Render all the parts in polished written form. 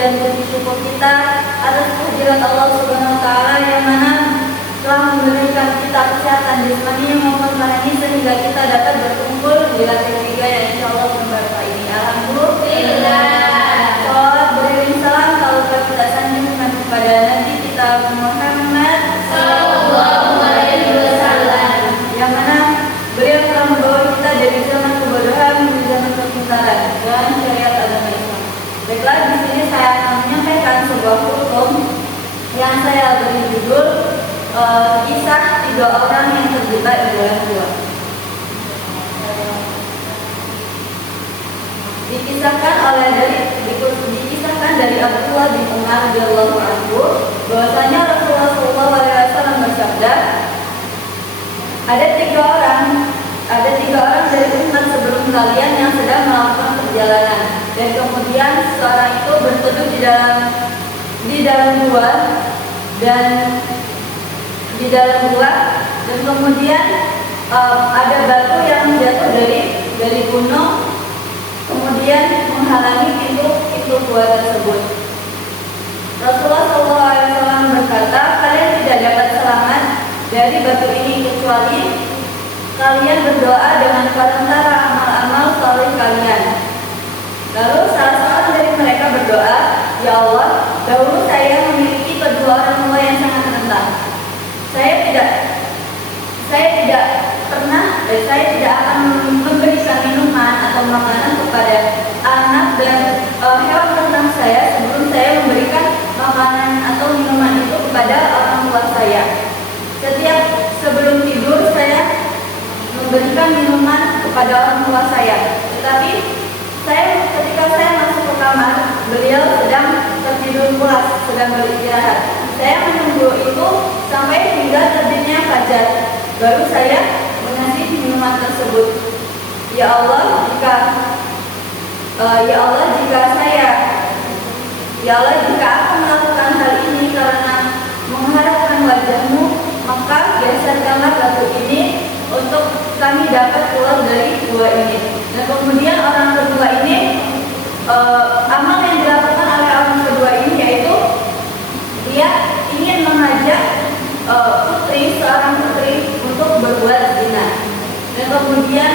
dan puji syukur kita atas kehadirat Allah Subhanahu wa taala yang mana telah memberikan kita kesehatan jasmani maupun rohani sehingga kita dapat berkumpul di lantai 3 yang insyaallah berbahagia ini. Alhamdulillah. Salawat beriring salam kalau kita sanjungkan kepada Nabi kita Muhammad sallallahu alaihi wasallam yang mana beliau telah membawa kita dari zaman kebodohan menuju zaman kepintaran dan syariat agama Islam. Baiklah, di sini saya akan menyampaikan sebuah hukum yang saya beri judul kisah 3 orang yang terjebak di dalam gua. Dikisahkan dari Abdullah bin Umar radhiyallahu anhu bahwasanya Rasulullah sallallahu alaihi wasallam bersabda, ada tiga orang dari umat sebelum kalian yang sedang melakukan perjalanan dan kemudian seorang itu berteduh di dalam gua dan kemudian ada batu yang jatuh dari gunung kemudian menghalangi pintu gua tersebut. Rasulullah SAW berkata, kalian tidak dapat selamat dari batu ini kecuali kalian berdoa dengan perantara amal-amal saleh kalian. Lalu salah seorang dari mereka berdoa, ya Allah, dahulu saya memiliki kedua orang tua yang sangat rentan. Saya tidak akan memberikan minuman atau makanan kepada anak dan hewan ternak saya sebelum saya memberikan makanan atau minuman itu kepada orang tua saya. Sebelum tidur saya memberikan minuman kepada orang tua saya. Tetapi ketika saya masuk ke kamar, beliau sedang tertidur pulas, sedang beristirahat. Saya menunggu itu sampai hingga terbitnya fajar. Baru saya mengasih minuman tersebut. Ya Allah, jika aku melakukan hal ini karena mengharapkan wajahmu, maka geserkanlah batu ini untuk kami dapat keluar dari gua ini. Dan kemudian orang kedua ini, amal yang dilakukan oleh orang kedua ini yaitu dia ingin mengajak seorang putri untuk berbuat zina. Dan kemudian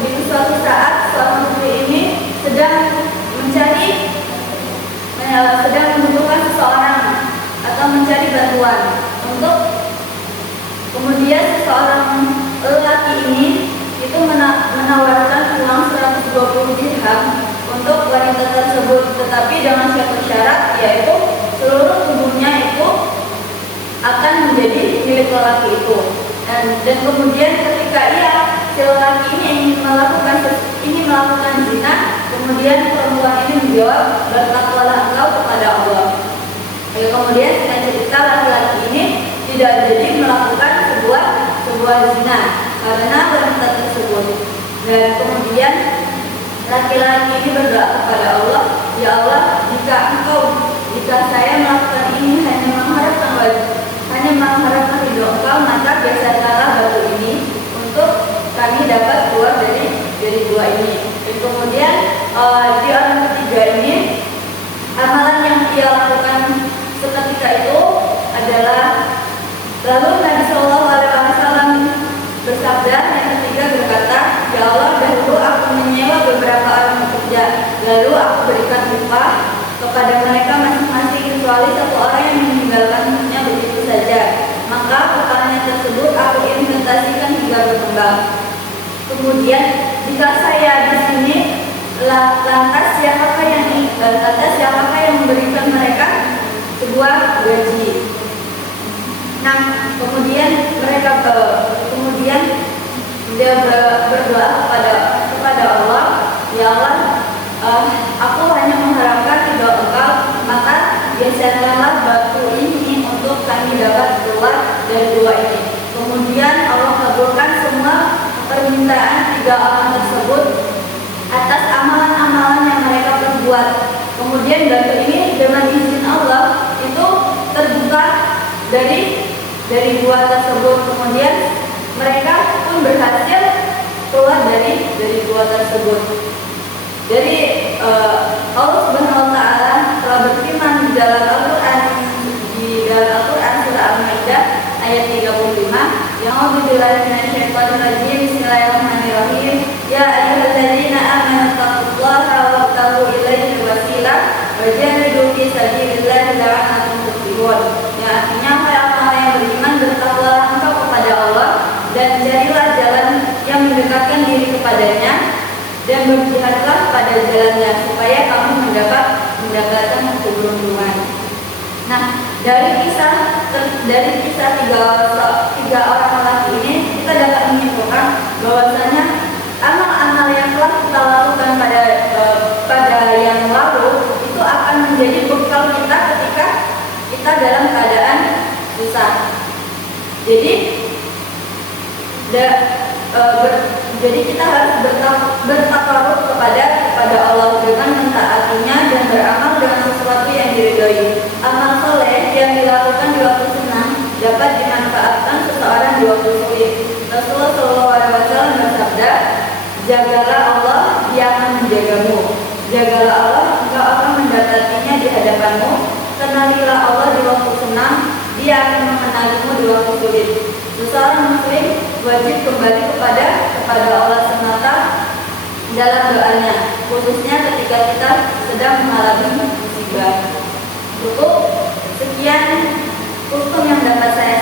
di suatu saat seorang putri ini sedang membutuhkan seseorang atau mencari bantuan untuk kemudian seseorang lelaki ini itu menawarkan uang 120 dirham untuk wanita tersebut, tetapi dengan satu syarat, yaitu seluruh tubuhnya itu akan menjadi milik lelaki itu. Dan kemudian ketika si lelaki ini ingin melakukan zina, kemudian perempuan ini menjawab, bertakwalah engkau kepada Allah. Kemudian dengan cerita laki-laki ini tidak jadi melakukan sebuah zina karena wanita tersebut. Dan kemudian laki-laki ini berdoa kepada Allah, ya Allah, jika saya melakukan ini hanya mengharapkan ridho engkau, maka geserkanlah batu ini untuk kami dapat keluar dari gua ini. Dan kemudian di orang ketiga ini, amalan yang dia lakukan seketika itu adalah, lalu Nabi Shallallahu Alaihi Wasallam bersabda, yang ketiga berkata, ya Allah, dahulu aku menyewa beberapa orang pekerja, lalu aku berikan upah kepada mereka masing-masing kecuali satu orang yang meninggalkannya begitu saja. Maka upahnya tersebut aku investasikan hingga berkembang. Kemudian jika saya di sini, lantas siapakah yang memberikan mereka sebuah gaji? Nah, kemudian dia berdoa kepada Allah, ya Allah, aku hanya mengharapkan ridho engkau, maka geserkanlah batu ini untuk kami dapat keluar dari gua ini. Kemudian Allah kabulkan semua permintaan 3 orang tersebut atas amalan-amalan yang mereka perbuat. Kemudian batu ini dengan izin Allah itu terbuka dari gua tersebut. Kemudian mereka pun berhasil keluar dari gua tersebut. Jadi Allah Subhanahu wa taala telah berfirman di dalam Al-Qur'an surah Al-Maidah ayat 35, A'udzubillahi minasyaitonir rajim. Bismillahirrahmanirrahim. Ya ayyuhalladzina amanu taqullaha wabtaghu ilaihi wasilah wajahidu fi sabilillahi la'allakum tuflihun. Yang artinya, hai orang yang beriman, bertakwalah engkau kepada Allah dan carilah jalan yang mendekatkan diri kepadanya dan berjihadlah pada jalannya supaya kamu mendapatkan keberuntungan. Nah, dari kisah tiga orang lelaki ini kita dapat menyimpulkan bahwasanya amal-amal yang telah kita lakukan pada yang lalu itu akan menjadi bekal kita ketika kita dalam keadaan susah. Jadi kita harus bertakarub kepada Allah dengan mentaatinya dan beramal dengan sesuatu yang diridhoi. Amal soleh yang dilakukan di waktu senang dapat dimanfaatkan seseorang di waktu sulit. Rasulullah SAW bersabda, jagalah Allah, Dia akan menjagamu. Jagalah Allah, engkau akan mendapatinya di hadapanmu. Kenalilah Allah di waktu senang, Dia akan mengenalimu di waktu sulit. Seseorang muslim wajib kembali kepada Allah semata dalam doanya, khususnya ketika kita sedang mengalami musibah. Cukup sekian hukum yang dapat saya